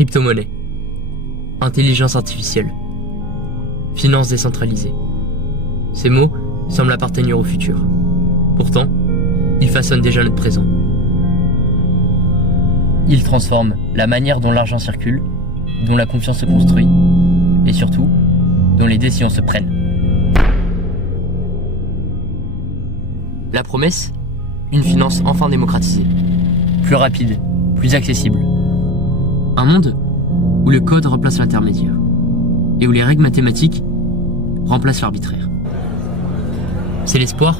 Crypto-monnaie, intelligence artificielle, finance décentralisée. Ces mots semblent appartenir au futur. Pourtant, ils façonnent déjà notre présent. Ils transforment la manière dont l'argent circule, dont la confiance se construit, et surtout, dont les décisions se prennent. La promesse, une finance enfin démocratisée, plus rapide, plus accessible. Un monde où le code remplace l'intermédiaire et où les règles mathématiques remplacent l'arbitraire. C'est l'espoir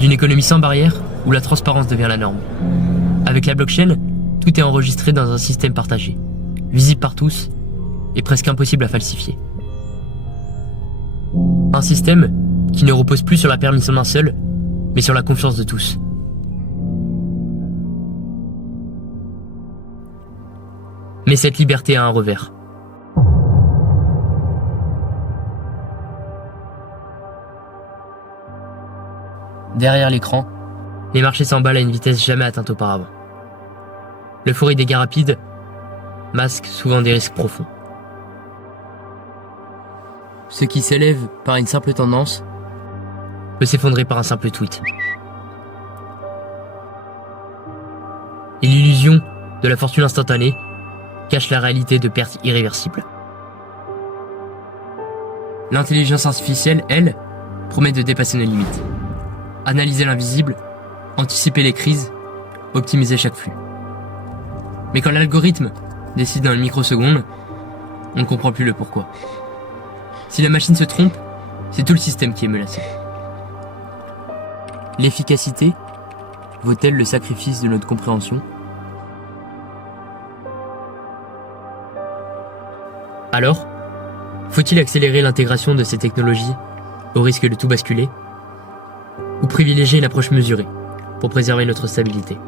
d'une économie sans barrière où la transparence devient la norme. Avec la blockchain, tout est enregistré dans un système partagé, visible par tous et presque impossible à falsifier. Un système qui ne repose plus sur la permission d'un seul, mais sur la confiance de tous. Mais cette liberté a un revers. Derrière l'écran, les marchés s'emballent à une vitesse jamais atteinte auparavant. L'euphorie des gains rapides masque souvent des risques profonds. Ce qui s'élève par une simple tendance peut s'effondrer par un simple tweet. Et l'illusion de la fortune instantanée cache la réalité de pertes irréversibles. L'intelligence artificielle, elle, promet de dépasser nos limites. Analyser l'invisible, anticiper les crises, optimiser chaque flux. Mais quand l'algorithme décide dans une microseconde, on ne comprend plus le pourquoi. Si la machine se trompe, c'est tout le système qui est menacé. L'efficacité vaut-elle le sacrifice de notre compréhension ? Alors, faut-il accélérer l'intégration de ces technologies au risque de tout basculer ? Ou privilégier une approche mesurée pour préserver notre stabilité ?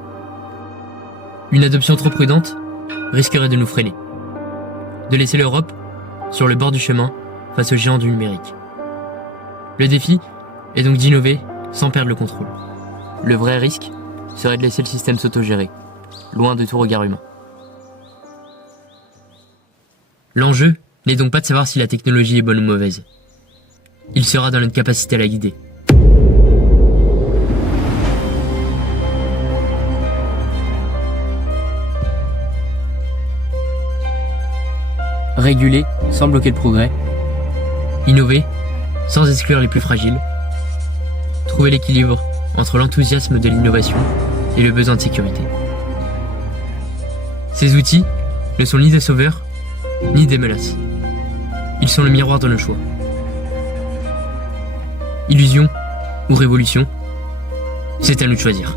Une adoption trop prudente risquerait de nous freiner, de laisser l'Europe sur le bord du chemin face aux géants du numérique. Le défi est donc d'innover sans perdre le contrôle. Le vrai risque serait de laisser le système s'autogérer, loin de tout regard humain. L'enjeu n'est donc pas de savoir si la technologie est bonne ou mauvaise. Il sera dans notre capacité à la guider. Réguler sans bloquer le progrès. Innover sans exclure les plus fragiles. Trouver l'équilibre entre l'enthousiasme de l'innovation et le besoin de sécurité. Ces outils ne sont ni des sauveurs, ni des menaces. Ils sont le miroir de nos choix. Illusion ou révolution, c'est à nous de choisir.